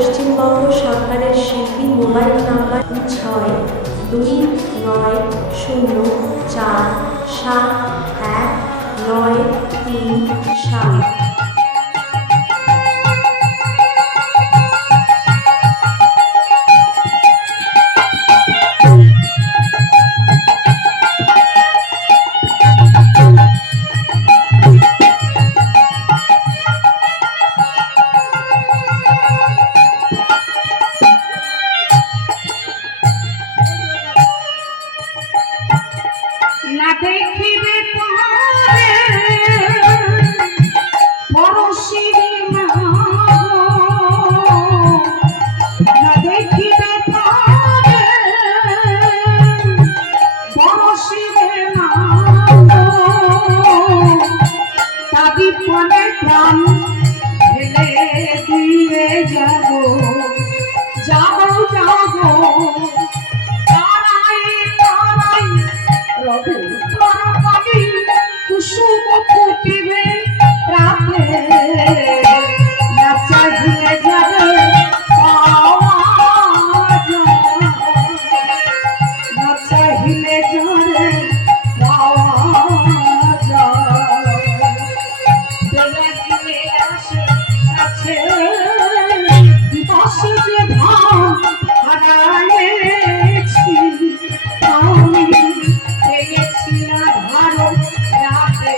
পশ্চিমবঙ্গ সরকারের শিল্পী mobile number 62904719337। না দেখিবে তারে পরশিরে না দেখিবে তারে পরশিরে না তাবি পনে প্রাণ ফেলে দিয়ে যাব যাব যাব কুসুম ফুটিবে রাতে না চাহিলে যাবে না চাহিলে যাবে আছে বসে যে ধান হারাইছি আমি পেয়েছি না ভারত রাতে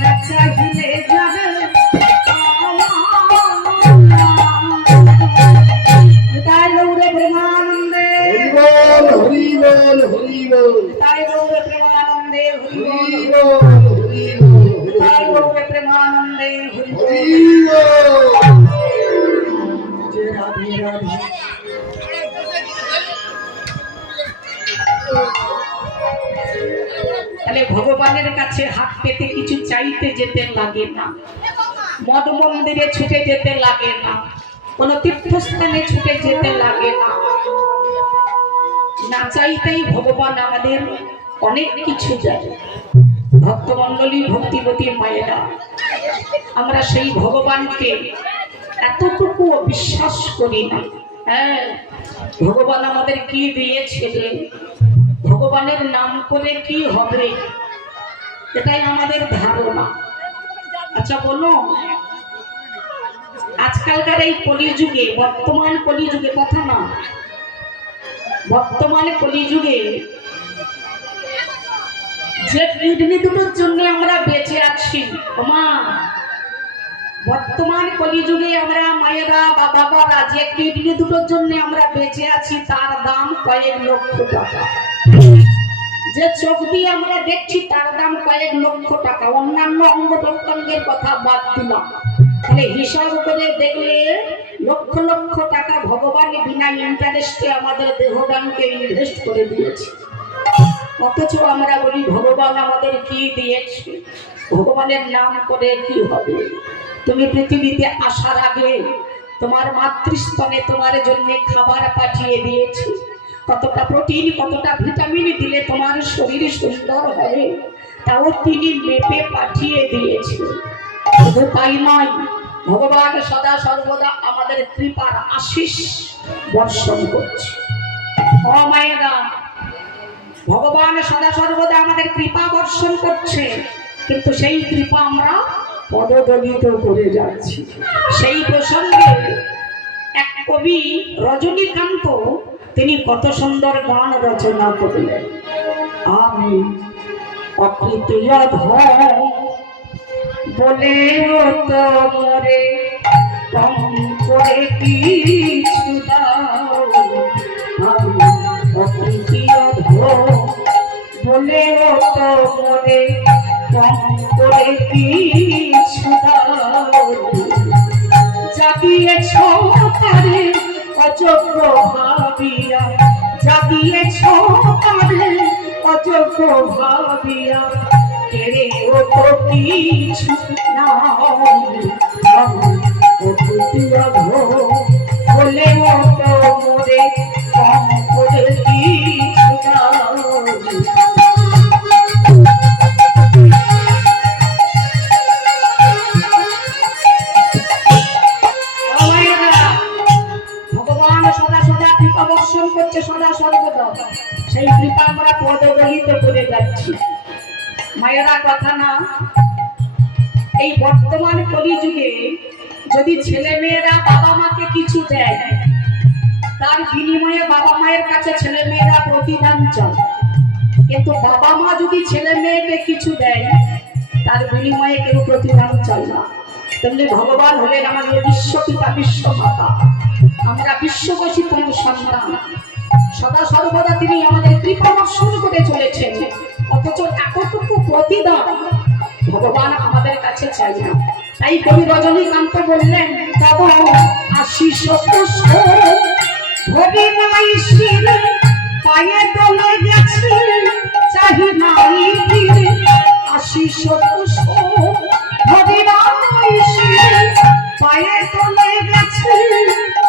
না চাহিলে যাবে তাই গৌরে প্রেমানন্দে হরিবল হরিবল তাই গৌরে প্রেমানন্দে হরিবল তাই গৌরে প্রেমানন্দে হরিবল জয় রাধে রাধে। তাহলে ভগবানের কাছে হাত পেতে কিছু চাইতে যেতে লাগে না, মঠ মন্দিরে ছুটে যেতে লাগে না, কোন তীর্থস্থানে ছুটে যেতে লাগে না, না চাইতেই ভগবান আমাদের অনেক কিছু জানে। ভক্তমণ্ডলী ভক্তিবতী মায়েরা, আমরা সেই ভগবানকে এতটুকু বিশ্বাস করি না। হ্যাঁ, ভগবান আমাদের কি দিয়েছিলেন, ভগবানের নাম করে কি হবে, এটাই আমাদের ধারণা। আচ্ছা বলো, আজকালকার এই কলিযুগে, বর্তমান কলিযুগে, কথা না, বর্তমান কলিযুগে যে কিডনি দুটোর জন্য আমরা বেঁচে আছি, মা, বর্তমান কলিযুগে আমরা মায়েরা বা বাবারা যে কিডনি দুটোর জন্য আমরা বেঁচে আছি তার দাম কয়েক লক্ষ টাকা। যে চোখ দিয়ে আমরা দেখছি তার দাম কয়েক লক্ষ টাকা। অন্যান্য অঙ্গ প্রত্যঙ্গের কথা বাদ দিলাম, তাহলে হিসাব করে দেখলে লক্ষ লক্ষ টাকা ভগবান বিনা ইন্টারেস্টে আমাদের দেহদানকে ইনভেস্ট করে দিয়েছে। অথচ আমরা বলি ভগবান আমাদের কি দিয়েছে, ভগবানের নাম করে কি হবে। তুমি পৃথিবীতে আসার আগে তোমার মাতৃস্তনে তোমার জন্য খাবার পাঠিয়ে দিয়েছে, কতটা প্রোটিন কতটা ভিটামিন দিলে তোমার শরীর সুন্দর হবে তাও তিনি মেপে পাঠিয়ে দিয়েছে। শুধু তাই নয়, ভগবান সদা সর্বদা আমাদের কৃপার আশীষ বর্ষণ করছে। ও মায়েরা, ভগবান সদা সর্বদা আমাদের কৃপা বর্ষণ করছে, কিন্তু সেই কৃপা আমরা পদদলিত করে যাচ্ছি। সেই প্রসঙ্গে এক কবি রজনীকান্ত তিনি কত সুন্দর গান রচনা করলেন। আমি অকৃতীয় ধন বলে তোরে কম করে কিছু দাও, আমি অকৃতীয় ধন বলে তোরে কম করে কিছু দাও, জাগিয়েছ তারে অযোগ্য ভাবিয়া, জাগিয়েছ তারে অযোগ্য ভাবিয়া, কেড়ে ও তো কিছু নাও, বলে ও তো মোরে কম করে কিছু দাও। সেই কৃপা আমরা পদদলিত করে যাচ্ছি। মায়েরা কথা না, এই বর্তমান কলিযুগে যদি ছেলে মেয়েরা বাবা মাকে কিছু দেয়, তার বিনিময়ে বাবা মায়ের কাছে ছেলে মেয়েরা প্রতিদান চায়। কিন্তু বাবা মা যদি ছেলে মেয়েকে কিছু দেয়, তার বিনিময়ে কেউ প্রতিদান চায় না। তেমনি ভগবান হলেন আমাদের বিশ্বপিতা বিশ্বমাতা, আমরা বিশ্ববাসী তার সন্তান। সদা সর্বদা তিনি আমাদের কৃপা বর্ষণ করে চলেছেন, অথচ এতটুকু প্রতিদান ভগবান আমাদের কাছে চাই না। তাই কবি রজনীকান্ত বললেন, তব আশিস পুষ্প ভবি নাই শিরে, পায়ে দলে গেছে চাহি নাই ফিরে। আশিস পুষ্প ভবি নাই শিরে, পায়ে দলে গেছে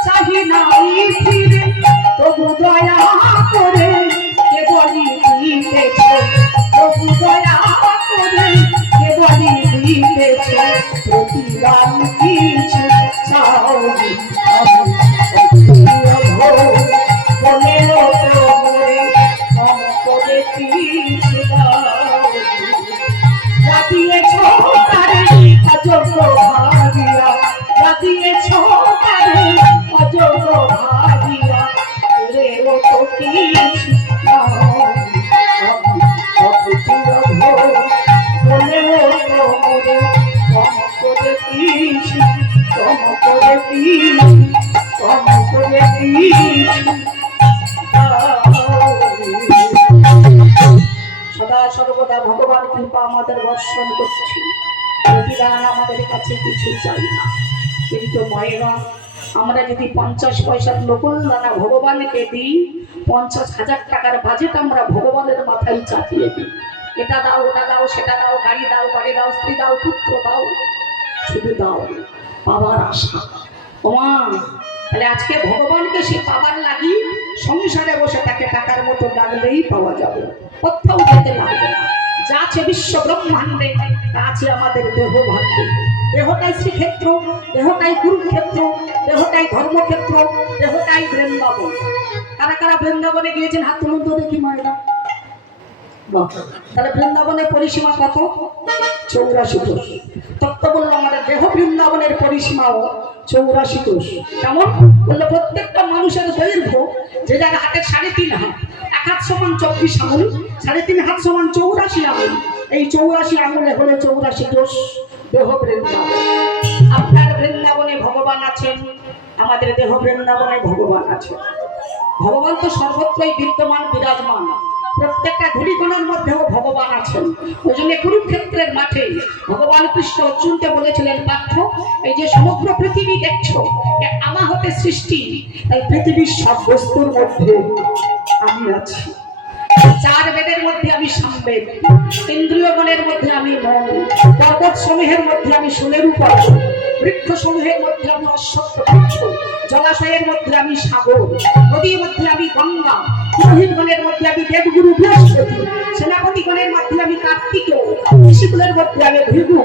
চাহি নাই ফিরে। তবু দয়া করে কেবলই দিতেছে, তবু দয়া করে কেবলই দিতেছে, প্রতিদান কিছু চাওনি বলে তোমরে কম করে কিছু দাওনি। রাধিয়েছ তারে অযোগ্য ভাবিয়া, রাধিয়েছ তারে অযোগ্য ভাবিয়া, ওরেও তো কিছু সদা সর্বদা ভগবান কৃপা আমাদের বর্ষণ করছে, প্রতিদান আমাদের কাছে কিছু চাই না। কিন্তু মায়েরা, আমরা যদি 50 পয়সার নকল দানা ভগবানকে দিই, 50,000 টাকার বাজেট আমরা ভগবানের মাথায় চাপিয়ে দিই। এটা দাও, ওটা দাও, সেটা দাও, গাড়ি দাও, বাড়ি দাও, স্ত্রী দাও, পুত্র দাও, শুধু দাও পাওয়ার আশা। ওমা, তাহলে আজকে ভগবানকে সে পাওয়ার লাগি সংসারে বসে তাকে টাকার মতো ডাকলেই পাওয়া যাবে, কোথাও যেতে লাগবে না। যা আছে বিশ্ব ব্রহ্মাণ্ডে, তা আছে আমাদের দেহ ভাণ্ডে। দেহটাই শ্রীক্ষেত্র, দেহটাই কুরুক্ষেত্র, দেহটাই ধর্মক্ষেত্র, দেহটাই বৃন্দাবন। কারা কারা বৃন্দাবনে গিয়েছেন হাত তুলুন তো দেখি মায়েরা। তাহলে বৃন্দাবনের পরিসীমা কত? 84 কোষ। তত্ত্ব বললো আমাদের দেহ বৃন্দাবনের পরিসীমাও 84 কোষ। কেমন বললো? প্রত্যেকটা মানুষের দৈর্ঘ্য যে জায়গায় হাতের 3.5 হাত, 1 হাত সমান 24 আঙুল, 3.5 হাত সমান 84 আঙুল। এই 84 আঙুলে হলো 84 কোষ দেহ বৃন্দাবন। আপনার বৃন্দাবনে ভগবান আছেন, আমাদের দেহ বৃন্দাবনে ভগবান আছেন। ভগবান তো সর্বত্রই বিদ্যমান, বিরাজমান। প্রত্যেকটা ধূলিকণার মধ্যেও ভগবান আছেন। ওই জন্য কুরুক্ষেত্রের মাঠে ভগবান কৃষ্ণ অর্জুনকে বলেছিলেন, পার্থ, এই যে সমগ্র পৃথিবী দেখছো, আমার হাতে সৃষ্টি, তাই পৃথিবীর সব বস্তুর মধ্যে আমি আছি। 4 বেদের মধ্যে আমি সামবেদ, ইন্দ্রিয় গণের মধ্যে আমি মন, পর্বত সমূহের মধ্যে আমি সোলের উপর, বৃক্ষ সমূহের মধ্যে আমি অশ্বত্থ বৃক্ষ, জলাশয়ের মধ্যে আমি সাগর, নদীর মধ্যে আমি গঙ্গা, পুরোহিতগণের মধ্যে আমি দেবগুরু বৃহস্পতি, সেনাপতিগণের মধ্যে আমি কার্তিকেয়, ঋষিকুলের মধ্যে আমি ভৃগু,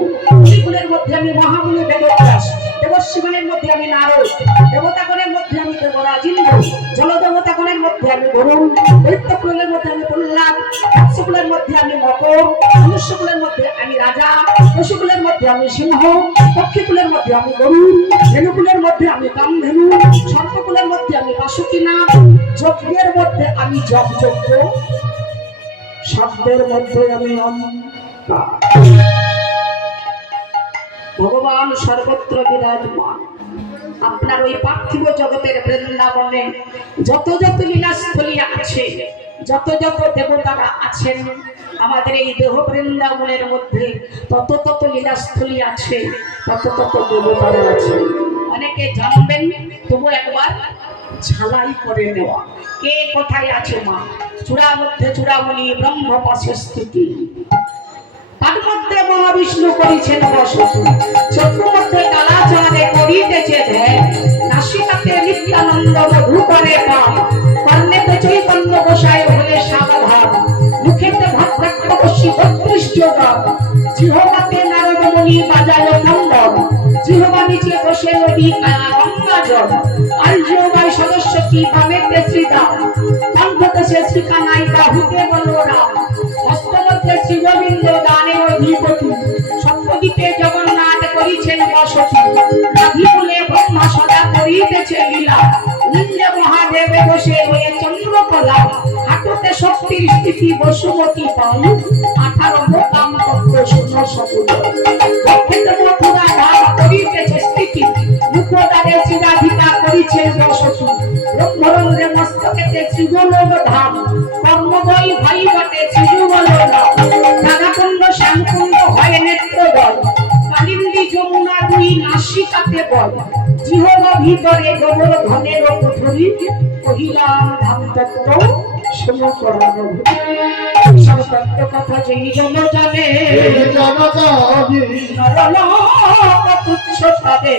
ঋষিকুলের মধ্যে আমি মহামুনি বেদব্যাস, দেবর্ষিগণের মধ্যে আমি নারদ, দেবতাগণের মধ্যে আমি দেবরাজ ইন্দ্র, জলদেবতাগণের মধ্যে আমি বরুণ, দৈত্যকুলের মধ্যে আমি প্রহ্লাদ, মৎস্যকুলের মধ্যে আমি মকর, মনুষ্যকুলের মধ্যে আমি রাজা, পশুকুলের মধ্যে আমি সিংহ, পক্ষীকুলের মধ্যে আমি গরুড়, ধেনুকুলের মধ্যে আমি কামধেনু, সর্পকুলের মধ্যে আমি বাসুকীনাথ, যজ্ঞের মধ্যে আমি যজ্ঞ, শব্দের মধ্যে আমি অহংকার। ভগবান সর্বত্র বিরাজমান। আপনার ওই পার্থিব জগতের বৃন্দাবনে যত যত লীলাস্থলী আছে, যত যত দেবতারা আছেন, আমাদের এই দেহ বৃন্দাবনের মধ্যে তত তত লীলাস্থলী আছে, তত তত দেবতারা আছে। অনেকে জানবেন, তবু একবার ঝালাই করে নেওয়া। কে কোথায় আছে মা? চূড়া মধ্যে চূড়ামণি, ব্রহ্ম পাশে স্থিতি, তার মধ্যে মহাবিষ্ণু করিছেন বসতি, চক্ষু মধ্যে কালাচারে করিতেছে ধ্যান, নাসিকাতে নিত্যানন্দ মধু করে পান, কর্ণেতে চৈতন্য গোসাই হলে সাবধান, মুখেতে ভদ্রাক্ষবশী 32 যোগান, জিহ্বাতে নারদ মুনি বাজায় কন্দম, জিহ্বা নিচে বসে নদী কায়া গঙ্গা জল, আর জিহ্বায় সদস্য কি ভাবেতে শ্রীদান, কণ্ঠতে সে ঠিকানাই বাহুকে বলো রাম, হস্তমধ্যে শ্রীগোবিন্দ দানে অধিপতি, সপ্তদ্বীপে জগন্নাথ করিছেন বসতি, নাভিমূলে ব্রহ্মা সদা করিতেছে লীলা, লিঙ্গে মহাদেবে বসে হয়ে চন্দ্রকলা, হাঁটুতে শক্তির স্থিতি বসুমতী পাই, 18 বোতাম তত্ত্ব শূন্য সকল, দক্ষিণ মথুরা ধাম করিতেছে স্থিতি, মুখদ্বারে শ্রীরাধিকা করিছেন বসতি, ব্রহ্মরন্ধ্রে মস্তকেতে শ্রীগোলক ধাম, কর্মবৈ ভাই বটে শ্রীযুগল নাম, রাধাকুণ্ড শ্যামকুণ্ড হয় নেত্রদয়, কালিন্দী যমুনা দুই নাসিকাতে বল, জিহবা ভিতরে গোবর ঘনের কুঠুরি, কহিলাম ধাম তত্ত্ব শোনো পরাণ, সব তত্ত্ব কথা যেই জন জানে, নরলোক তুচ্ছ ভাবে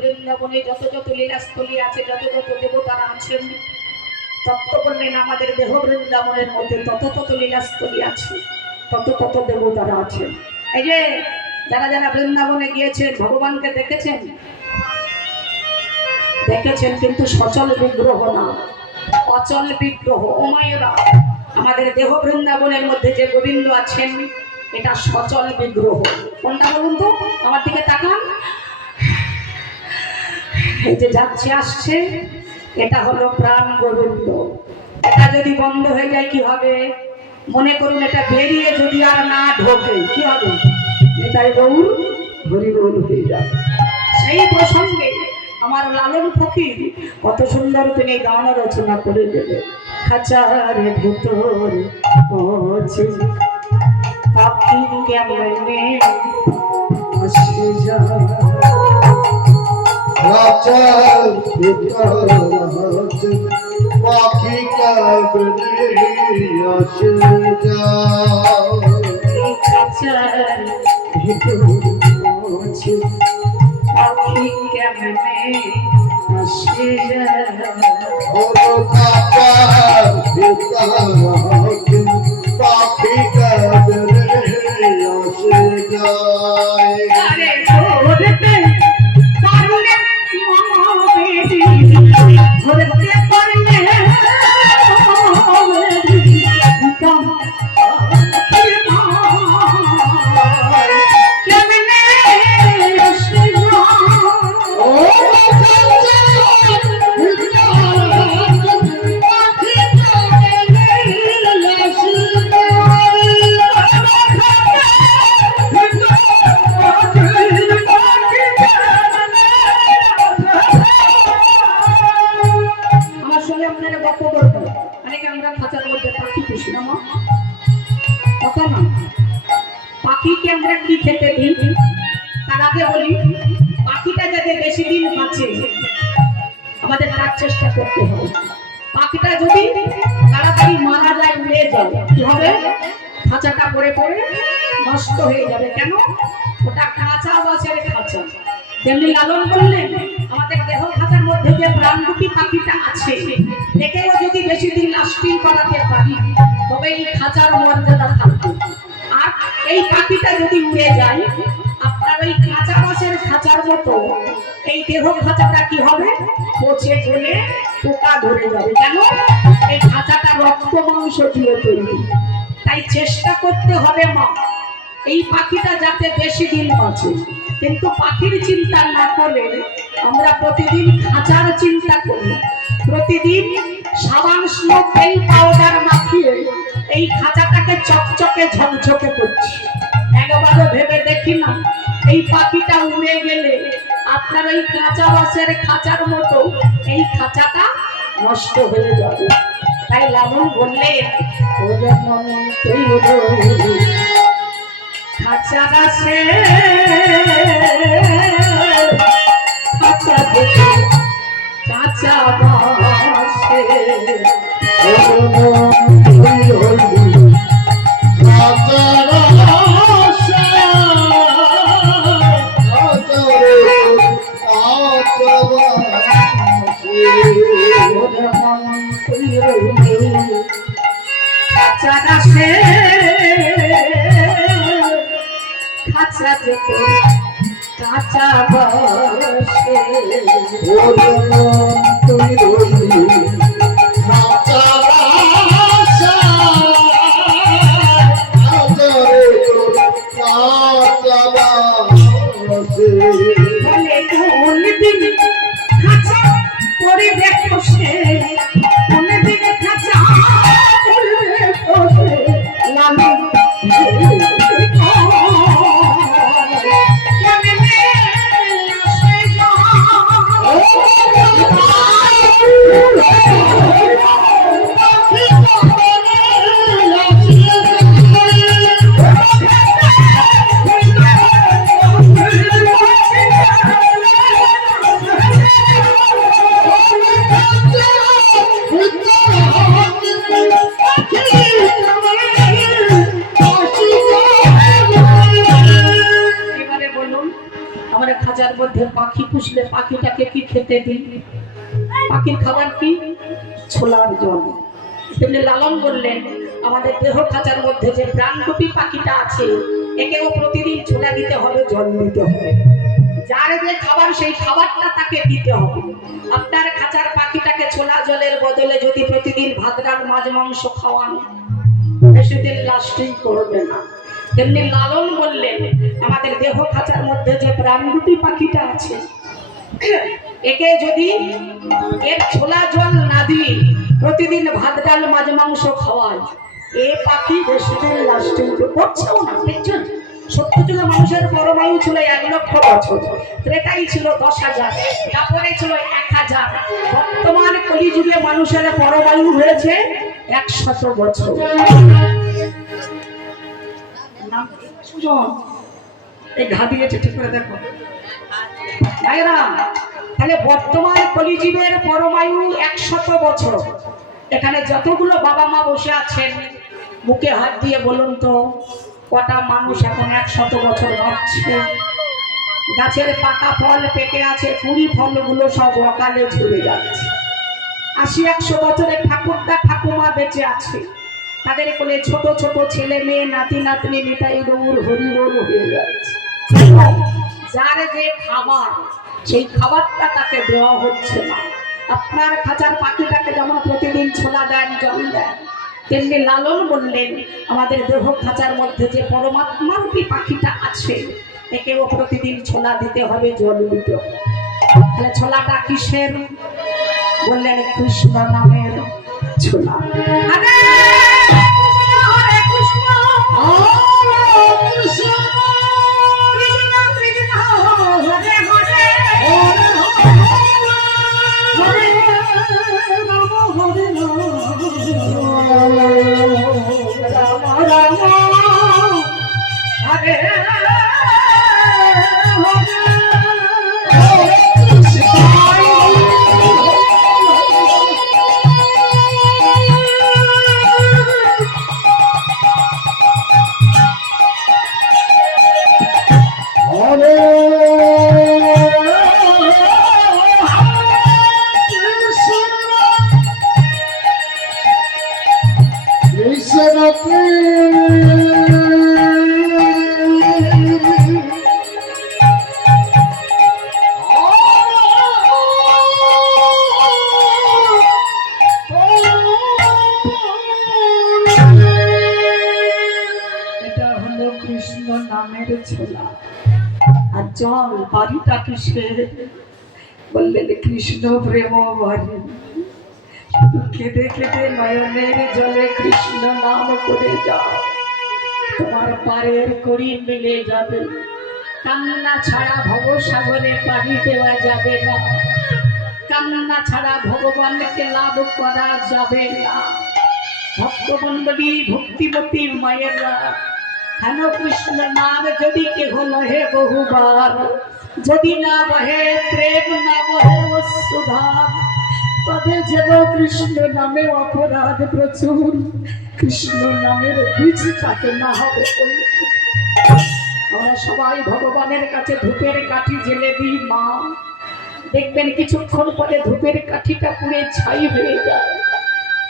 বৃন্দাবনে যত যত লীলাস্থলী আছে, যত যত দেবতারা আছেন, তত্ত্ব বললেন আমাদের দেহ বৃন্দাবনের মধ্যে তত তত লীলাস্থলী আছে, তত তত দেবতারা আছেন। এই যে যারা যারা বৃন্দাবনে গিয়েছেন ভগবানকে দেখেছেন, দেখেছেন কিন্তু সচল বিগ্রহ না, অচল বিগ্রহ। ও মায়েরা, আমাদের দেহ বৃন্দাবনের মধ্যে যে গোবিন্দ আছেন এটা সচল বিগ্রহ। কোনটা বলুন তো, আমার দিকে তাকান। এই যে যাচ্ছে আসছে এটা হলো প্রাণ গোবিন্দ। এটা যদি বন্ধ হয়ে যায় কি হবে? মনে করুন এটা বেরিয়ে যদি আর না ঢোকে কি হবে? এটাই গৌর হরি গৌর হয়ে যাবে। সেই প্রসঙ্গে আমার লালন ফকির কত সুন্দর তিনি গান রচনা করে দেবে। খাঁচার ভেতর আছে পাখি কেমনে আসে যায়, খাঁচার ভেতর আছে পাখি কেমনে আসে যায়, খাঁচার ভেতর আছে পাখি কেমনে আসে যায়, ও খাঁচার ভেতর আছে পাখি কেমনে আসে যায়। আরে ধরতে পারলে মনেদি, ধরতে পারলে মনেদি, কাম কেমনে আসে যায়, ও পাখিকে আমরা কি খেতে দিই তার আগে বলি, পাখিটা যাতে বেশি দিন বাঁচে আমাদের তার চেষ্টা করতে হবে। পাখিটা যদি তাড়াতাড়ি মারা যায়, উড়ে যায়, কি হবে? খাঁচাটা পড়ে পড়ে নষ্ট হয়ে যাবে। কেন? ওটা কাঁচা বাসের খাঁচা। তেমনি লালন বললেন আমাদের দেহ খাঁচার মধ্যে যে প্রাণরূপী পাখিটা আছে একেও যদি বেশি দিন লাস্টিং করাতে পারি তবে এই খাঁচার মর্যাদা থাকবে। আর এই পাখিটা যদি উড়ে যায় আপনার ওই কাঁচা বাসের খাঁচার মতো এই দেহ খাঁচাটা কি হবে? পচে গেলে পোকা ধরে যাবে। কেন? এই খাঁচাটা রক্ত মাংস দিয়ে তৈরি। তাই চেষ্টা করতে হবে মা এই পাখিটা যাতে বেশি দিন বাঁচে। কিন্তু পাখির চিন্তা না করে আমরা প্রতিদিন খাঁচার চিন্তা করি। প্রতিদিন সাবান স্নো তেল পাউডার মাখিয়ে এই খাঁচাটাকে চকচকে ঝকঝকে করছি। একবারও ভেবে দেখি না এই পাখিটা উড়ে গেলে আপনার ওই কাঁচা বাসের খাঁচার মতো এই খাঁচাটা নষ্ট হয়ে যাবে। তাই লালন বললেন খাঁচা বাসে কাঁচা বাসে খাঁচার খাঁচার আসে খাঁচা যে কাঁচা বসে ওরে মন তুই রইলি কাঁচা বাসা আদরে তোর কাঁচা বাসে বলে কোন দিন খাঁচা করে দেখো সে কোন দিন খাঁচা করে বসে লালু আমরা খাঁচার মধ্যে পাখি পুষলে পাখিটাকে কি খেতে দিই? পাখির খাবার কি? ছোলার জল। তেমনি লালন বললেন আমাদের দেহ খাঁচার মধ্যে যে প্রাণরূপী পাখিটা আছে একেও প্রতিদিন ছোলা দিতে হবে, জল দিতে হবে। যার যে খাবার সেই খাবারটা তাকে দিতে হবে। আপনার খাঁচার পাখিটাকে ছোলা জলের বদলে যদি প্রতিদিন ভাত ডাল মাছ মাংস খাওয়ান বেশিদিন লাস্টিং করবে না। তেমনি লালন বললেন আমাদের দেহ খাঁচার মধ্যে যে প্রাণরূপী পাখিটা আছে একে যদি এর ছোলা জল না দিয়ে প্রতিদিন ভাত ডাল মাছ মাংস খাওয়ায় এ পাখি বেশিদিন লাস্টিং করছেও না। দেখছেন সত্যযুগে মানুষের পরমায়ু ছিল 1,00,000 বছর, ত্রেতাই ছিল 10,000, তারপরে ছিল 1,000। বর্তমান কলিযুগে মানুষের পরমায়ু হয়েছে 100 বছর। এই ঘা দিয়েছে ঠিক করে দেখো ভাইরা, তাহলে বর্তমান কলিযুগের পরমায়ু 100 বছর। এখানে যতগুলো বাবা মা বসে আছেন মুখে হাত দিয়ে বলুন তো কটা মানুষ এখন 100 বছর বাঁচছে? গাছের পাকা ফল পেকে আছে, কুড়ি ফলগুলো সব অকালে ঝরে যাচ্ছে। 80-100 বছরের ঠাকুরদা ঠাকুমা বেঁচে আছে, তাদের কোলে ছোট ছোট ছেলে মেয়ে নাতি নাতনি নিতাই গৌর হরিবোল হয়ে যাচ্ছে। যার যে খাবার সেই খাবারটা তাকে দেওয়া হচ্ছে না। আপনার খাঁচার পাখিটাকে যেমন প্রতিদিন ছোলা দেন জল দেন তেমনি লালন বললেন আমাদের দেহ খাঁচার মধ্যে যে পরমাত্মারূপী পাখিটা আছে একেও প্রতিদিন ছোলা দিতে হবে, জল দিতে হবে। তাহলে ছোলাটা কিসের? বললেন কৃষ্ণ নামের ছোলা। ছোলা আর জল বাড়িটা কিসের? বললেন কৃষ্ণ প্রেম বাড়ি। কেঁদে কেঁদে নয়নের জলে কৃষ্ণ নাম করে যাও, তোমার পারের করি মিলে যাবে। কান্না ছাড়া ভবসাগরে পাড়ি দেওয়া যাবে না, কান্না ছাড়া ভগবানকে লাভ করা যাবে না। ভক্তমণ্ডলী ভক্তিমতী মায়েরা হেন কৃষ্ণ নাম যদি কেহ লহে বহুবার, যদি না বহে প্রেম না বহে সুধার, তবে যেন কৃষ্ণ নামে অপরাধ প্রচুর, কৃষ্ণ নামের বীজ তাকে না হবে। আমরা সবাই ভগবানের কাছে ধূপের কাঠি জেলে দিই মা, দেখবেন কিছুক্ষণ পরে ধূপের কাঠিটা পুড়ে ছাই হয়ে যায়।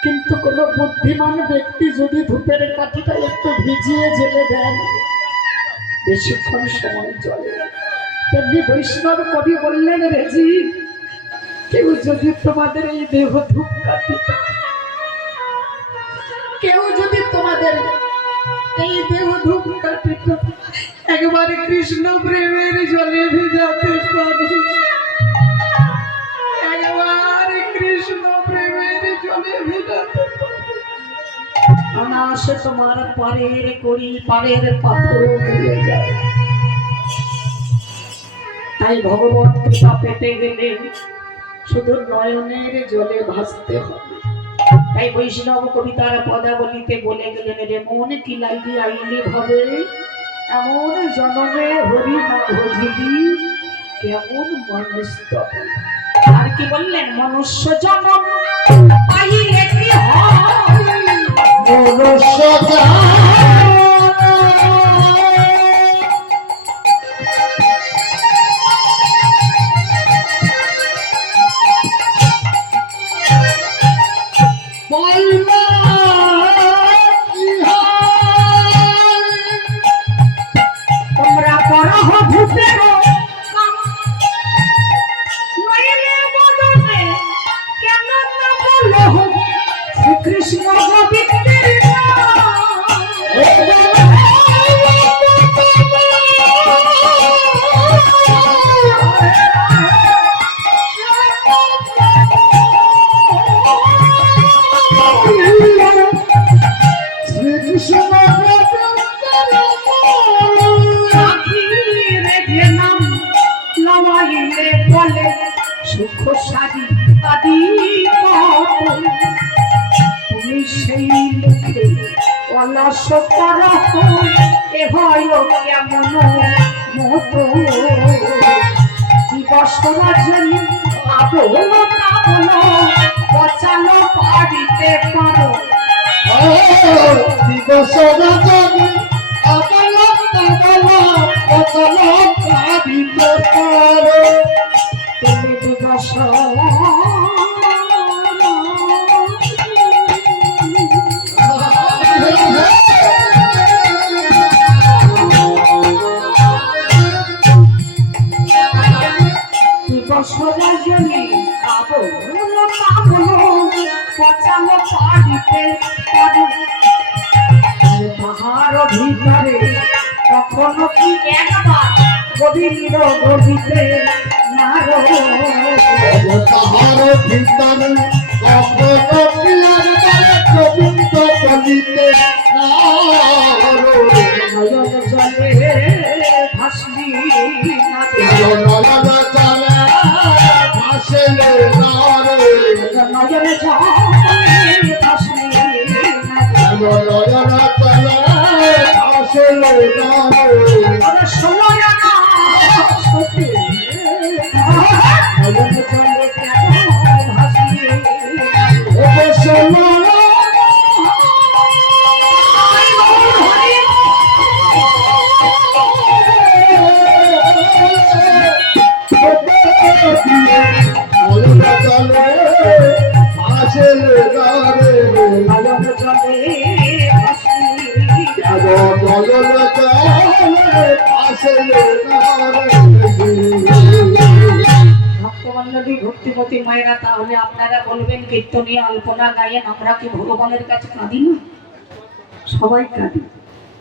কিন্তু কোনো বুদ্ধিমান ব্যক্তি যদি ধূপের কাঠিটা একটু ভিজিয়ে জেলে দেন বেশিক্ষণ সময় চলে। তেমনি বৈষ্ণব কবি বললেন, রেজি কেউ যদি তোমাদের এই দেহ ধূপ কাঠিটা, কেউ যদি তোমাদের এই দেহ ধূপ কাঠিটা একবার কৃষ্ণ প্রেমের জলে ভেজাতে পারে, একবার কৃষ্ণ প্রেমের জলে ভেজাতে পারে, অনায়াসে তোমার পারের করি পারের পাথর মিলে যায়। তাই ভগবত কৃপা পেতে গেলে শুধু নয়নের জলে ভাসতে হবে। তাই বৈষ্ণব কবিতার পদাবলিতে বলে গেলেন, রে মন কি লাগি আইলি ভাবে, এমন জনমে হরি না ভজিলি কেমন মানুষ তবে। আর কি বললেন, মনুষ্য জনম পাইলে কি হয়, মনুষ্য তোমরা করো ভূতের কাম, নইলে মদনে কেন না বলো শ্রীকৃষ্ণ গোবিন্দের সুখ সারি আদি তুমি সেই মুখে অলস কর এ হয় কেমন মতো দিবস রজনী আদল কাবল পচালো পারিতে পারো, দিবস রজনী আদল কাবল পচালো পারিতে পারো, তুমি দিবস রজনী আদল কাবল পচালো পারিতে পারো। তাহার ভিতরে কখনো কি একবার গোবিন্দ গোবিতে নারো, তাহার ভিতরে কখনো পিয়ার বলে গোবিন্দ বলিতে নারো, নয়ন জলে ভাসলি না নয়ন জলে ভাসিলে নারো, নয়ন জলে ভাসলি নয়ন জলে ভাসিলে নারো, ষোলো জানা সত্যি নয়ন জলে কেন ভাসলি ভক্তবল্লভী ভক্তিমতী মায়েরা, তাহলে আপনারা বলবেন কীর্তনীয় আলপনা গায়েন, আমরা কি ভগবানের কাছে কাঁদি না? সবাই কাঁদি,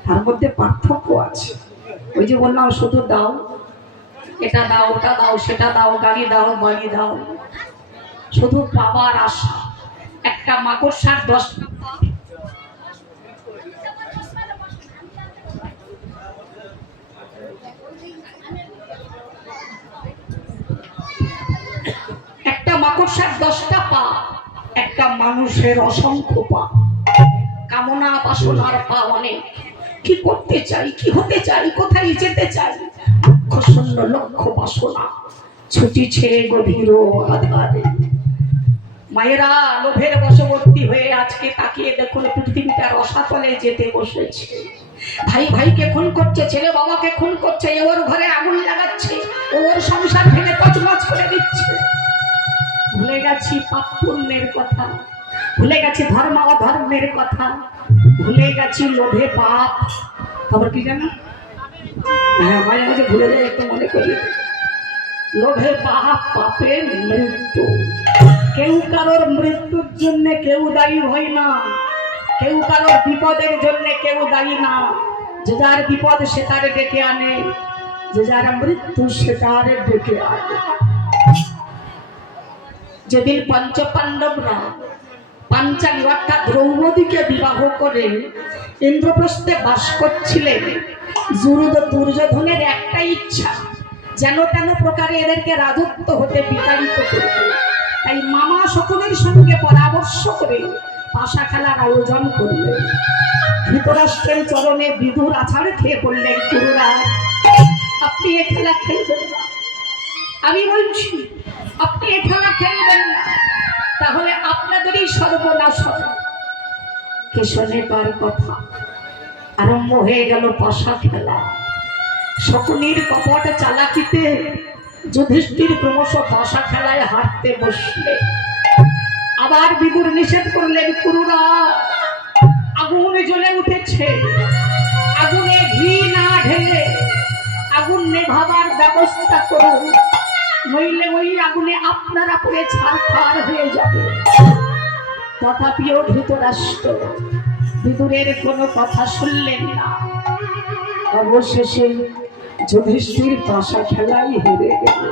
তার মধ্যে পার্থক্য আছে। ওই যে বললাম শুধু দাও, এটা দাও ওটা দাও সেটা দাও, গাড়ি দাও বাড়ি দাও, শুধু পাবার আশা। একটা মাকড়সার 10 একটা মাকড়সার 10টা পা, একটা মানুষের অসংখ্য পা। কামনা বাসনার পা অনেক, কি করতে চাই, কি হতে চাই, কোথায় যেতে চাই, লক্ষ শূন্য লক্ষ বাসনা ছুটিছে গভীর আধারে। মায়েরা লোভের বশবর্তী হয়ে আজকে তাকিয়ে দেখুন পৃথিবীটা রসাতলে যেতে বসেছে। ভাই ভাইকে খুন করছে, ছেলে বাবাকে খুন করছে, ওর ঘরে আগুন লাগাচ্ছে, ওর সংসার ভেঙে তছনছ করে দিচ্ছে। ভুলে গেছি পাপ পুণ্যের কথা, ভুলে গেছি ধর্ম অধর্মের কথা, ভুলে গেছি লোভে পাপ। খবর কি জানো? হ্যাঁ, মাঝে মাঝে ভুলে যাই, একটু মনে করি। লোভে পাপ, পাপে মৃত্যু। কেউ কারোর মৃত্যুর জন্য কেউ দায়ী হয় না, কেউ কারোর বিপদের জন্য কেউ দায়ী না। যে যার বিপদ সে তার ডেকে আনে, যে যার মৃত্যু সে তার ডেকে আনে। যেদিন পঞ্চপাণ্ডবরা পাঞ্চালী অর্থাৎ দ্রৌপদীকে বিবাহ করে ইন্দ্রপ্রস্থে বাস করছিলেন, দুর্যোধনের একটাই ইচ্ছা, যেন তেন প্রকারে এদেরকে রাজত্ব হতে বিতাড়িত করবে। তাই মামা সকলের সঙ্গে পরামর্শ করে পাশা খেলার আয়োজন করলেন। ধৃতরাষ্ট্রের চরণে বিদুর আছাড় খেয়ে পড়লেন, গুরুরা আপনি এ খেলা খেলবেন না, আমি বলছি আপনি এ খেলা খেলবেন না, তাহলে আপনাদেরই সর্বনাশ হবে। কেশনে তার কথা আরম্ভ হয়ে গেল পাশা খেলা। শকুনির কপট চালাকিতে যুধিষ্ঠির ক্রমশ পাশা খেলায় হারতে বসলে। আবার বিদুর নিষেধ করলেন, গুরুরা আগুন জ্বলে উঠেছে, আগুনে ঘি না ঢেলে আগুন নেভাবার ব্যবস্থা করুন, নইলে ওই আগুনে আপনারা পুড়ে ছারখার হয়ে যাবে। তথাপিও ধৃতরাষ্ট্র বিদুরের কোনো কথা শুনলেন না। অবশেষে যুধিষ্ঠির পাশা খেলাই হেরে গেল।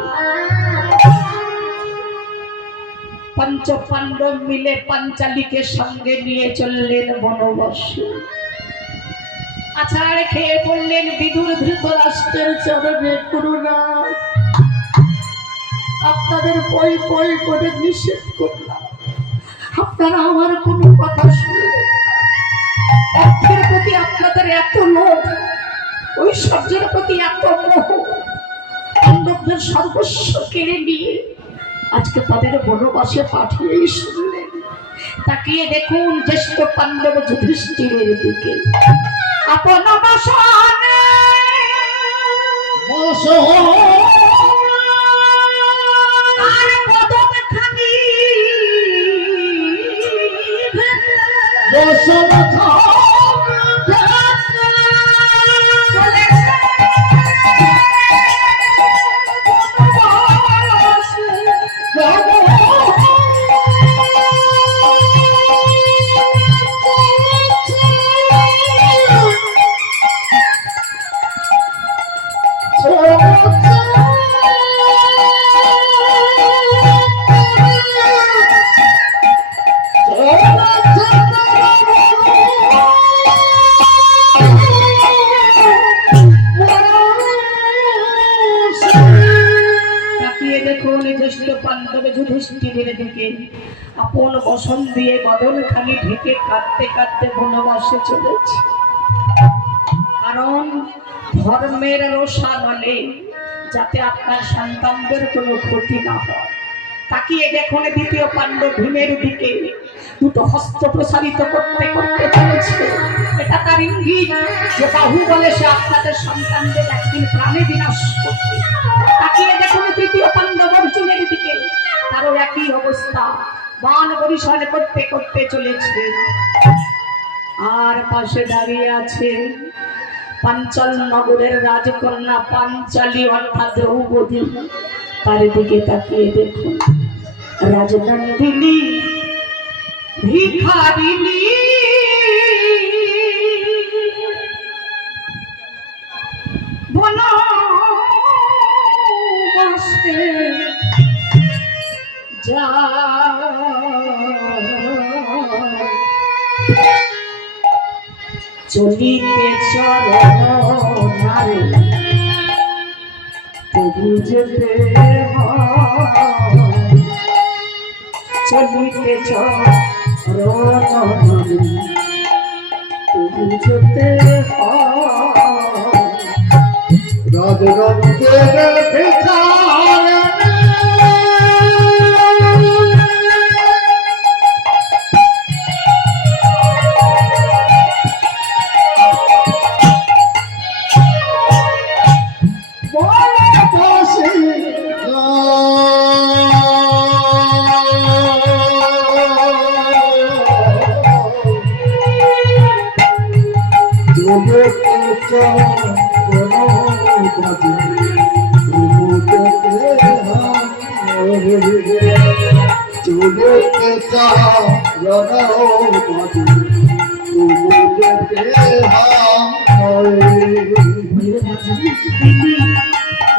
পঞ্চপাণ্ডব মিলে পাঞ্চালীকে সঙ্গে নিয়ে চললেন বনবাসে। আছাড় খেয়ে পড়লেন বিদুর ধৃতরাষ্ট্রের চরণে, গুরুরা আপনাদের পই পই করে নিষেধ করলাম, আপনারা আমার কোনো কথা শুনলেন না। অর্থের প্রতি আপনাদের এত লোভ, ঐশ্বর্যের প্রতি এত মোহ, পাণ্ডবদের সর্বস্ব কেড়ে নিয়ে আজকে তাদের বনবাসে পাঠিয়েই শুনলেন। তাকিয়ে দেখুন জ্যেষ্ঠ পাণ্ডব যুধিষ্ঠিরের দিকে। আপন বাসনে আর বদন খানি আপন বসন দিয়ে বদন খানি ঢেকে কাঁদতে কাঁদতে বনবাসে চলেছে। কারণ ধর্মের রোষা নলে যাতে আপনার সন্তানদের কোনো ক্ষতি না হয়। তাকিয়ে দেখুন দ্বিতীয় পাণ্ডব ভীমের দিকে দুটো হস্ত প্রসারিত করতে করতে চলেছে। এটা তার ইঙ্গিত যে বাহু বলে সে আপনাদের সন্তানদের একদিন প্রাণে বিনাশ করবে। তাকিয়ে দেখুন তৃতীয় পাণ্ডব অর্জুনের দিকে, তারও একই অবস্থা, বাণ বরিশাল করতে করতে চলেছে। আর পাশে দাঁড়িয়ে আছে পাঞ্চাল নগরের রাজকন্যা পাঞ্চালী অর্থাৎ দ্রৌপদী। তার দিকে তাকিয়ে দেখুন রাজনন্দিনী ভিখারিণী বনবাসে যা চলিতে চরণারে তবু যেতে চলিতে চরণারে তবু যেতে রাজরঙ্গের ভিখারিণী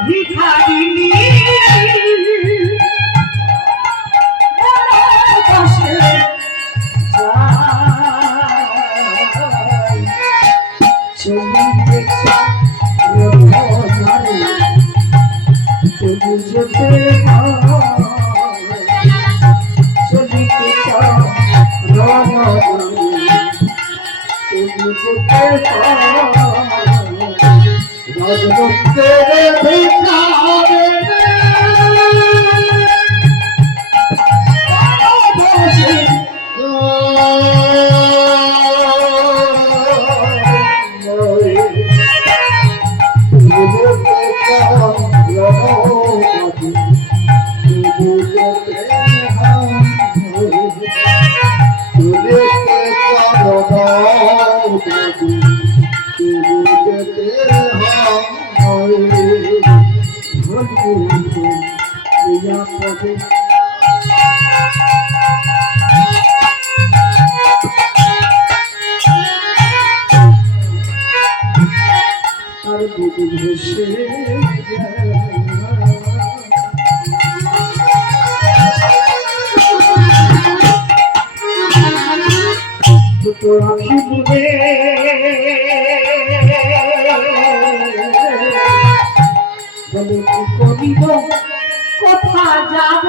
ভিখারিনী কোথা যাব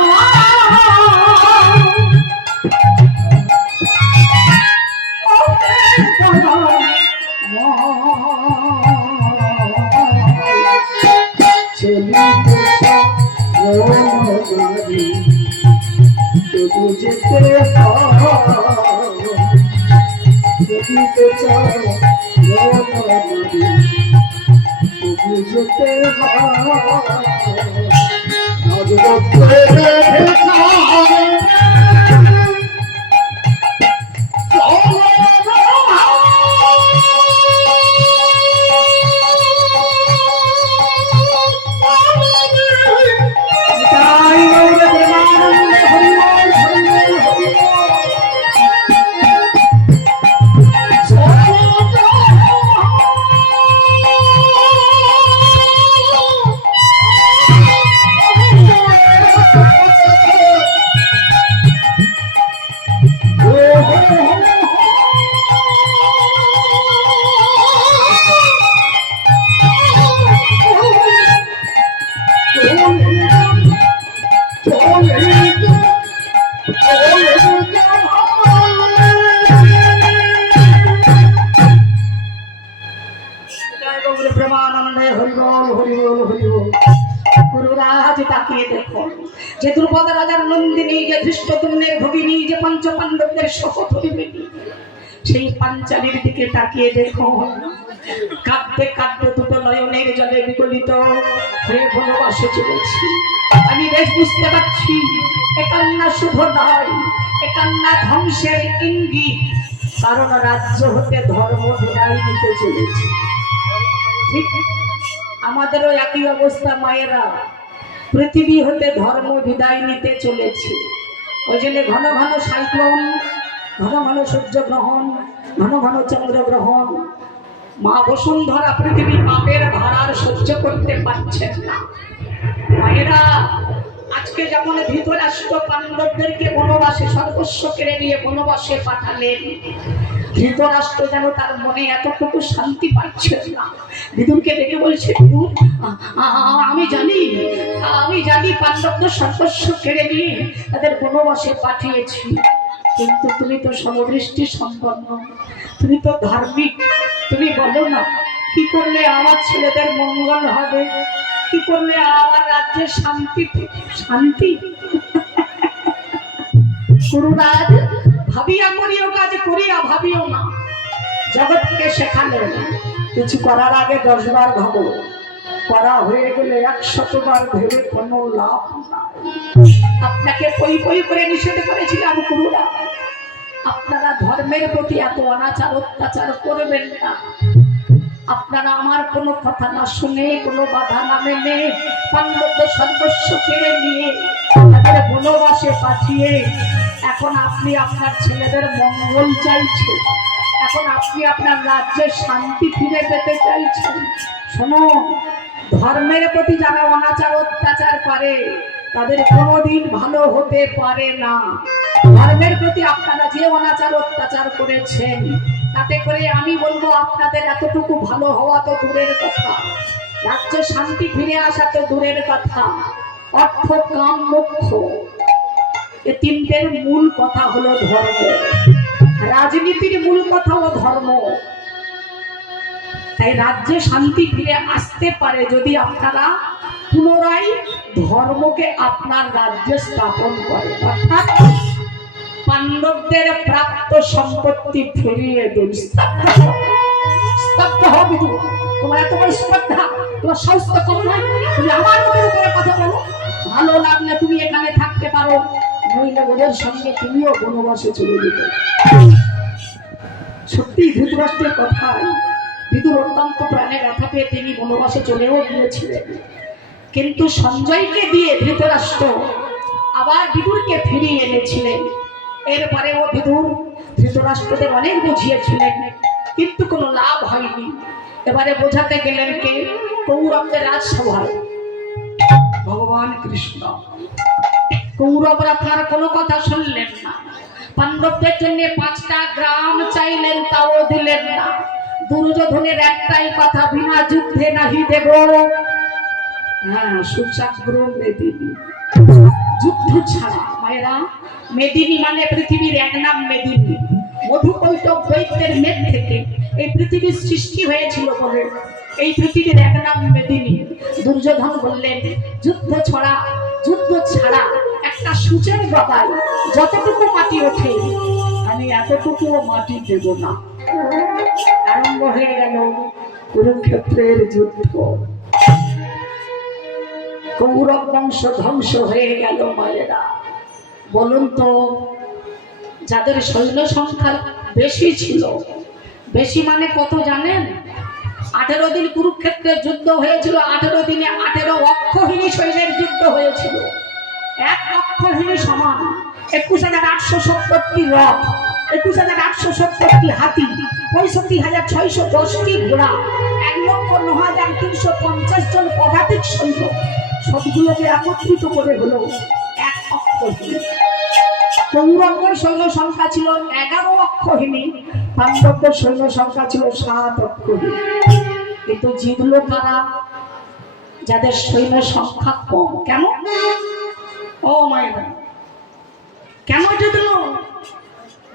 যে দ্রুপদ রাজার নন্দিনী, যে ধৃষ্টদ্যুম্নের ভগিনী, যে পঞ্চ পাণ্ডবদের সহধর্মিণী, সেই পাঞ্চালীর দিকে তাকিয়ে দেখো। কাঁদতে কাঁদতে দুটো নয়নের জলে বিগলিত হয়ে বনবাসে চলেছি। আমি বেশ বুঝতে পারছি এ কান্না শুভ নয়, এ কান্না ধ্বংসের ইঙ্গিত। কারণ রাজ্য হতে ধর্ম বিদায় নিতে চলেছে। ঠিক আমাদেরও একই অবস্থা মায়েরা, পৃথিবী হতে ধর্ম বিদায় নিতে চলেছে। ওই জন্য ঘন ঘন সাইক্লোন, ঘন ঘন সূর্যগ্রহণ, ঘন ঘন চন্দ্রগ্রহণ। মা বসুন্ধরা পৃথিবী পাপের ভাড়ার সহ্য করতে পারছেন না। মায়েরা আজকে যেমন ধৃতরাষ্ট্র পাণ্ডবদেরকে বনবাসে সর্বস্ব কেড়ে নিয়ে বনবাসে পাঠালেন, ধৃতরাষ্ট্র যেন তার মনে এতটুকু শান্তি পাচ্ছেন না। বিদুরকে ডেকে বলছে, বিদুর আমি জানি পাণ্ডবদের সর্বস্ব কেড়ে নিয়ে তাদের বনবাসে পাঠিয়েছি, কিন্তু তুমি তো সমদৃষ্টি সম্পন্ন, তুমি তো ধার্মিক, তুমি বলো না কি করলে আমার ছেলেদের মঙ্গল হবে, কি করলে আমার রাজ্যের শান্তি। গুরুরাজ ভাবিয়া করিও কাজ করিয়া ভাবিও না। জগৎকে শেখালেন কিছু করার আগে 10 বার ভাবো, করা হয়ে গেলে 100 বার ভেবে কোনো লাভ নাই। আপনাকে পই করে নিষেধ করেছিলাম গুরুরাজ, আপনারা ধর্মের প্রতি এত অনাচার অত্যাচার করবেন না। আপনারা আমার কোনো কথা না শুনে, কোনো বাধা না মেনে পাণ্ডবদের সর্বস্ব কেড়ে নিয়ে তাদের বনবাসে পাঠিয়ে এখন আপনি আপনার ছেলেদের মঙ্গল চাইছেন, এখন আপনি আপনার রাজ্যে শান্তি ফিরে পেতে চাইছেন। শুনুন, ধর্মের প্রতি যারা অনাচার অত্যাচার করে তাদের কোনোদিন ভালো হতে পারে না। ধর্মের প্রতি আপনারা যে অনাচার অত্যাচার করেছেন, তাতে করে আমি বলবো আপনাদের এতটুকু ভালো হওয়া তো দূরের কথা, রাজ্যে শান্তি ফিরে আসা তো দূরের কথা, অর্থ কাম মোক্ষ এ তিনটের মূল কথা হলো ধর্ম। রাজনীতির মূল কথা হলো ধর্ম। তাই রাজ্যে শান্তি ফিরে আসতে পারে যদি আপনারা পুনরায় ধর্মকে আপনার রাজ্যে স্থাপন করে, অর্থাৎ পাণ্ডবদের প্রাপ্ত সম্পত্তি ফিরিয়ে দিন। স্তব্ধ হবে তোমার এত বড় শ্রদ্ধা, তোমার স্বাস্থ্য কম নয়, তুমি আমার মনের উপরে কথা বলো। ভালো লাগলে তুমি এখানে থাকতে পারো, নইলে ওদের সঙ্গে তুমিও বনবাসে চলে যেতে। সত্যি ধৃতরাষ্ট্রের কথায় বিদুর অত্যন্ত প্রাণে ব্যথা পেয়ে তিনি বনবাসে চলেও গিয়েছিলেন, কিন্তু সঞ্জয়কে দিয়ে ধৃতরাষ্ট্র আবার বিদুরকে ফিরিয়ে এনেছিলেন। এরপরে ও বিদুর ধৃতরাষ্ট্রদের অনেক বুঝিয়েছিলেন, কিন্তু কোনো লাভ হয়নি। এবারে বোঝাতে গেলেন কে? কৌরবদের রাজসভায় ভগবান কৃষ্ণ। কৌরবরা তার কোনো কথা শুনলেন না। পাণ্ডবদের জন্য 5টা গ্রাম চাইলেন, তাও দিলেন না। দুর্যোধনের একটাই কথা, বিনা যুদ্ধে নাহি দেব। হ্যাঁ, সুচাগ্র মেদিনী, যুদ্ধ ছাড়া। মায়েরা, মেদিনী মানে পৃথিবীর এক নাম মেদিনী। মধুকৈটব দৈত্যের মেদ থেকে এই পৃথিবীর সৃষ্টি হয়েছিল বলে এই পৃথিবীর এক নাম মেদিনী। দুর্যোধন বললেন, যুদ্ধ ছাড়া একটা সূচের গদায় যতটুকু মাটি ওঠে আমি এতটুকুও মাটি দেব না। আরম্ভ হয়ে গেল কুরুক্ষেত্রের যুদ্ধ। কৌরব বংশ ধ্বংস হয়ে গেল। মায়েরা বলুন তো, যাদের সৈন্য সংখ্যা বেশি ছিল, বেশি মানে কত জানেন? 18 দিন কুরুক্ষেত্রের যুদ্ধ হয়েছিল। 18 দিনে 18 অক্ষহীনী সৈন্যের যুদ্ধ হয়েছিল। এক অক্ষহীনী সমান 21,870টি রথ, 21,870টি হাতি, 65,610টি ঘোড়া, 1,09,350 জন পদাতিক সৈন্য, সবগুলোকে একত্রিত করে হলো এক অক্ষহীনী। কৌরবদের সৈন্য সংখ্যা ছিল 11 অক্ষহীনী, পাণ্ডবদের সৈন্য সংখ্যা ছিল 7 অক্ষহীনী। কিন্তু জিতলো তারা যাদের সৈন্য সংখ্যা কম। কেমন? ও মায়েরা, কেন জিতলো?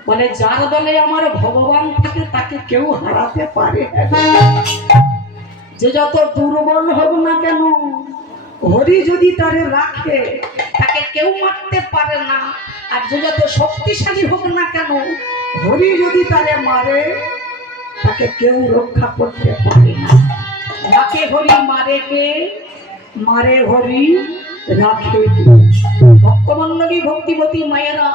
বলে, যার দলে আমার ভগবান থাকে তাকে কেউ হারাতে পারে না। যে যত দুর্বল হোক না কেন, হরি যদি তারে রাখে তাকে কেউ মারতে পারে না। আর যে যত শক্তিশালী হোক না কেন, হরি যদি তারে মারে তাকে কেউ রক্ষা করতে পারে না। রাখে হরি, মারে কে? মারে হরি, রাখে কে? ভক্তমন্ডলী, ভক্তিবতী মায়েরা,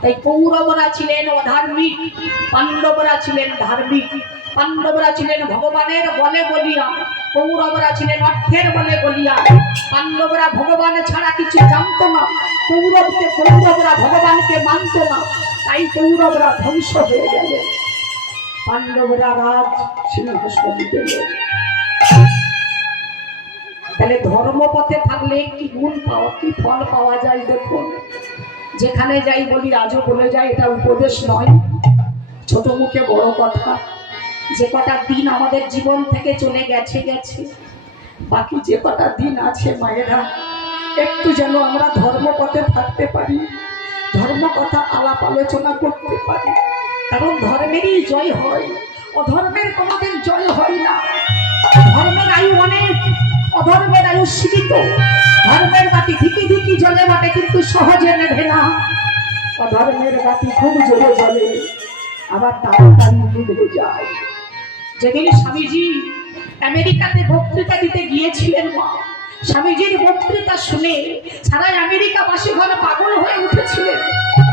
তাই কৌরবরা ছিলেন অধার্মিক, পাণ্ডবরা ছিলেন ধার্মিক। পাণ্ডবরা ছিলেন ভগবানের বলে বলিয়া, কৌরবরা ছিলেন অর্থের বলে বলিয়া। পাণ্ডবরা ভগবান ছাড়া কিছু জানতো না, কৌরবরা ভগবানকে মানত না, তাই কৌরবরা ধ্বংস হয়ে গেল। পাণ্ডবরা রাজ সিংহাসন পেল। তাহলে ধর্মপথে থাকলে কি গুণ পাওয়া, কি ফল পাওয়া যায়? দেখুন, যেখানে যাই বলি, আজও বলে যায়, এটা উপদেশ নয়, ছোট মুখে বড় কথা। যে কটা দিন আমাদের জীবন থেকে চলে গেছে, বাকি যে কটা দিন আছে মায়েরা, একটু যেন আমরা ধর্মপথে থাকতে পারি, ধর্ম কথা আলাপ আলোচনা করতে পারি। কারণ ধর্মেরই জয় হয়, অধর্মের কোনোদিন জয় হয় না। ধর্মের আয়ু অনেক, অধর্মের আয়ু সীমিত। ধর্মের বাতি ধিকি ধিকি জ্বলে বাটে, কিন্তু সহজে নেভে না। অধর্মের বাতি খুব জোরে জ্বলে, আবার তাড়াতাড়ি নিভে যায়। যেদিন স্বামীজি আমেরিকাতে বক্তৃতা দিতে গিয়েছিলেন, মা, স্বামীজির বক্তৃতা শুনে সারা আমেরিকাবাসী ঘরে পাগল হয়ে উঠেছিলেন।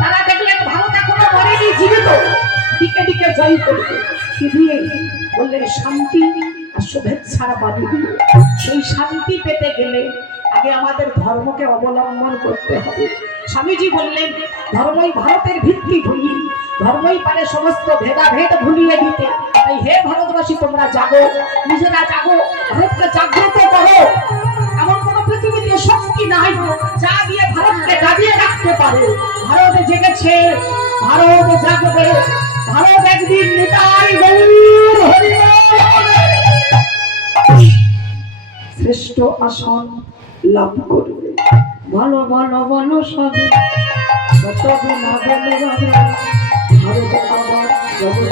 তারা দেখলেন ভারত এখনো মরেনি, জীবিত, দিকে দিকে জয় করবে। কি দিয়ে? বললেন শান্তি আর শুভেচ্ছার বাণী দিয়ে। সেই শান্তি পেতে গেলে আগে আগে আমাদের ধর্মকে অবলম্বন করতে হবে। স্বামীজি বললেন ধর্মই ভারতের ভিত্তিভূমি, ধর্মই পারে সমস্ত ভেদাভেদ ভুলিয়ে দিতে। তাই হে ভারতবাসী, তোমরা জাগো, নিজেরা জাগো, ভারতকে জাগ্রত করো। এমন কোন পৃথিবীতে শক্তি নাই যা দিয়ে ভারতকে দাবিয়ে রাখতে পারে। ভারত জেগেছে, ভারত জাগবে, ভারত একদিন নিতাই গৌর হরি শ্রেষ্ঠ আসন লাভ করবে। ভালো ভালো ভালো সবে কতদিন আগে ভারত আবার জগৎ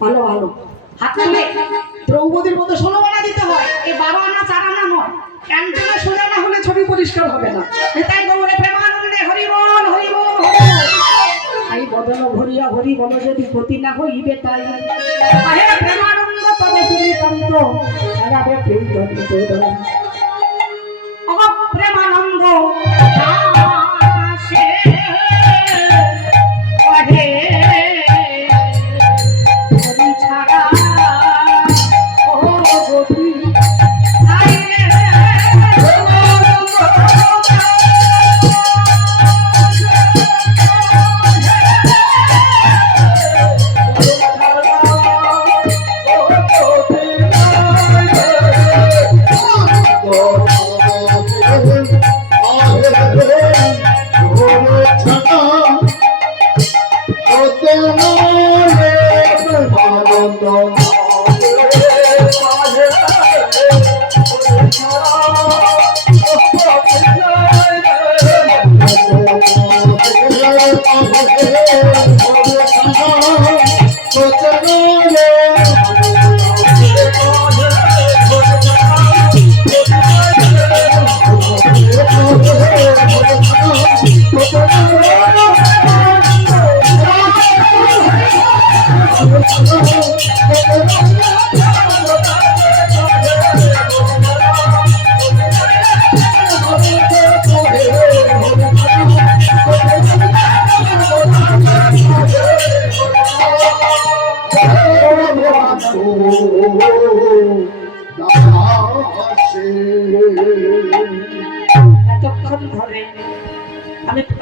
ভালো ভালো হাত নামে দ্রৌপদীর মতো 16 আনা দিতে হয়, এই 12 আনা 4 আনা নয়। ক্যান্টেনে সোজা না হলে ছবি পরিষ্কার হবে না। তাই গৌরে প্রেমানন্দে হরি বল হরি বল হরি বল। আই বদন ভরিয়া হরি বল যদি পতি না হইবে তাই। আহে প্রেমানন্দ তবে তুমি তন্ত এরাবে প্রেম তন্ত। ও প্রেমানন্দ আসে আহে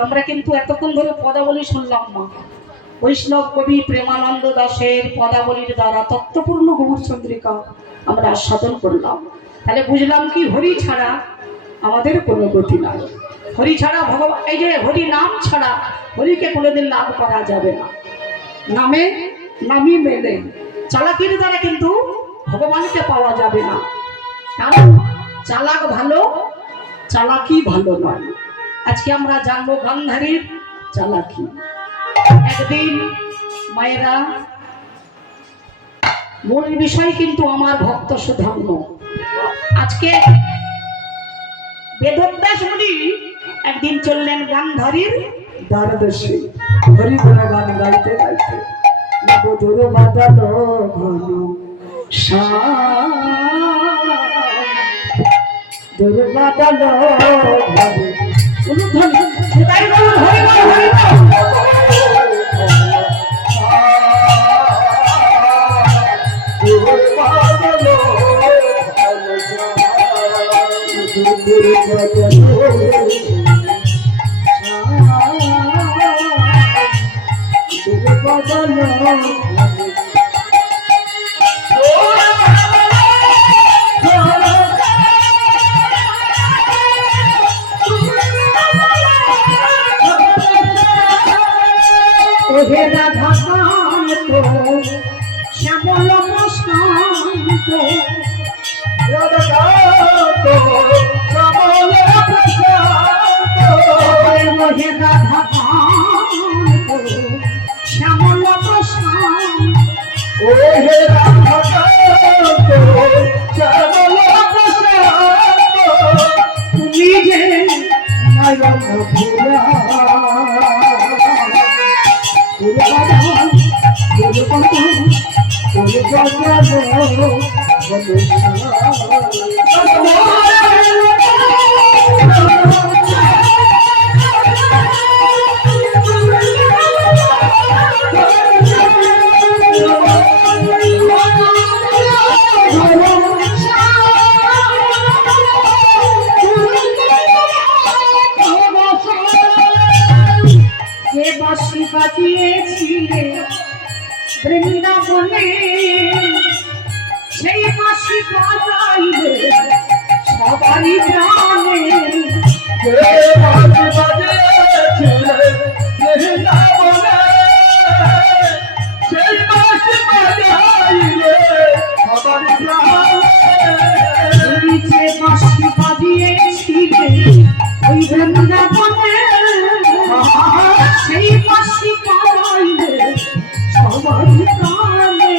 আমরা কিন্তু এতক্ষণ ধরে পদাবলী শুনলাম না। বৈষ্ণব কবি প্রেমানন্দ দাসের পদাবলীর দ্বারা তত্ত্বপূর্ণ গৌর চন্দ্রিকা আমরা আস্বাদন করলাম। তাহলে বুঝলাম কি হরি ছাড়া আমাদের কোনো গতি নাই। হরি ছাড়া ভগবান, এই যে হরি নাম ছাড়া হরিকে কোনোদিন লাভ করা যাবে না। নামে নামই মেলে, চালাকির দ্বারা কিন্তু ভগবানকে পাওয়া যাবে না। কারণ চালাক ভালো, চালাকি ভালো নয়। আজকে আমরা জানবো গান্ধারীর চালাকি। একদিন মায়েরা, মূল বিষয় কিন্তু আমার ভক্ত সুধর্ম। আজকে বেদব্যাস মুনি একদিন চললেন গান্ধারীর দ্বারদেশে। হরি বলে গান গাইতে গাইতে বধুর বাদল ঘন দুর্বাদল ঘন ওহে রাধা কান্ত শ্যামল প্রশান্ত ওহে রাধা কান্ত শ্যামল প্রশান্ত ওহে রাধা কান্ত শ্যামল প্রশান্ত তুমি যে নয়ন ভোলা যে বাঁশি বাজিয়েছিলে বৃন্দাবনে সেই বাঁশি বাজাইলে সবারই জানে তুমি যে বাঁশি বাজিয়েছিলে ওই বৃন্দাবনে সেই বাঁশি বাজাইলে সবারই জানে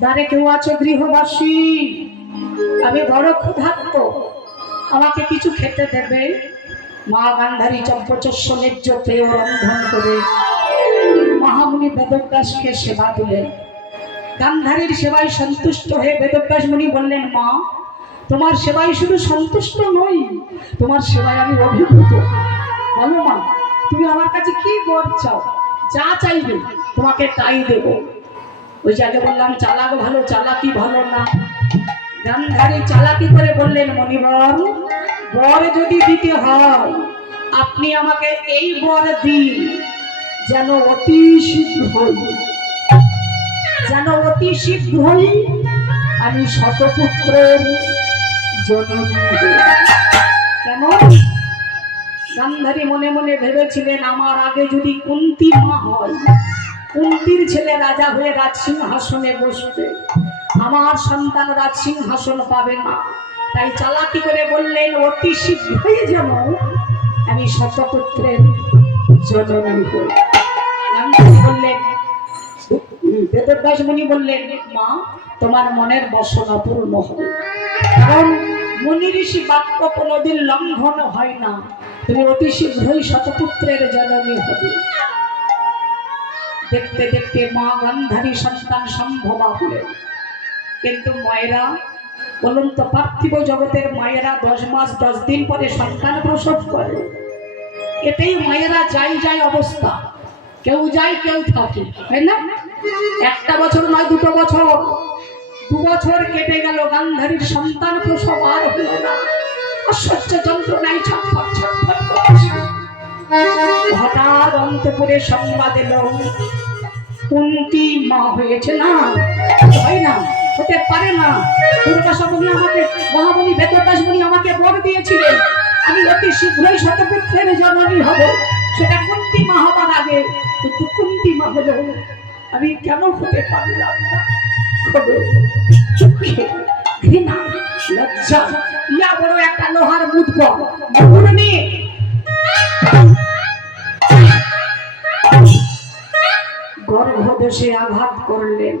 দ্বারে কেউ আছো গৃহবাসী, আমি বড় ক্ষুধার্ত, আমাকে কিছু খেতে দেবে? মা গান্ধারী চম্পচস্য ন্যায্য পেয় রন্ধন করে মহামুনি বেদব্যাসকে সেবা দিলেন। গান্ধারীর সেবায় সন্তুষ্ট হয়ে বেদব্যাস মুনি বললেন, মা তোমার সেবায় শুধু সন্তুষ্ট নই, তোমার সেবায় আমি অভিভূত। বলো মা, তুমি আমার কাছে কি বর চাও? যা চাইবে তোমাকে তাই দেব। ওই যে আগে বললাম চালাক ভালো, চালাকি ভালো না। গান্ধারী চালাকি করে বললেন, মণিবর বর যদি দিতে হয় আপনি আমাকে এই বর দিন, যেন অতি শীঘ্রই আমি শতপুত্রের জননী হই। কেন? গান্ধারী মনে মনে ভেবেছিলেন, আমার আগে যদি কুন্তী মা হয়, কুন্তীর ছেলে রাজা হয়ে রাজসিংহাসনে বসবে, আমার সন্তান রাজসিংহাসন পাবে না। তাই চালাকি করে বললেন, অতি শীঘ্রই যেন আমি শতপুত্রের জননী হই। গান্ধারী বললেন, বেদব্যাস মুনি বললেন, মা তোমার মনের বাসনা পূর্ণ হবে, কারণ মুনি ঋষি বাক্য কোনোদিন লঙ্ঘন হয় না। তুমি অতি শীঘ্রই শতপুত্রের জননী হবে। দেখতে দেখতে মা গান্ধারী সন্তান সম্ভবা হলেন। কিন্তু মায়েরা বলুন তো, পার্থিব জগতের মায়েরা 10 মাস 10 দিন পরে সন্তান প্রসব করে। এতেই মায়েরা যাই অবস্থা, কেউ যায় কেউ থাকে, তাই না? একটা বছর নয়, 2 বছর, 2 বছর কেটে গেল, গান্ধারীর সন্তান প্রসব আর হলো না। অসহ্য যন্ত্রণায় ছটফট করছে। হঠাৎ অন্তপুরে সংবাদ এলো, কুন্তী মা হয়েছে। না হয় না, হতে পারে না। দুর্গা সবনী আমাকে মহামণি বেদব্যাস মুনি আমাকে বর দিয়েছিলেন আমি অতি শীঘ্রই শতপুত্রের জননী হব। সেটা কুন্তী মা হবার আগে, কিন্তু কুন্তী মা হলো আমি কেন হতে পারলাম না? হবে চোখে ঘৃণা লজ্জা, ইয়া বড় একটা লোহার মুদ্গ মুকুরনি গর্ভদেশে আঘাত করলেন।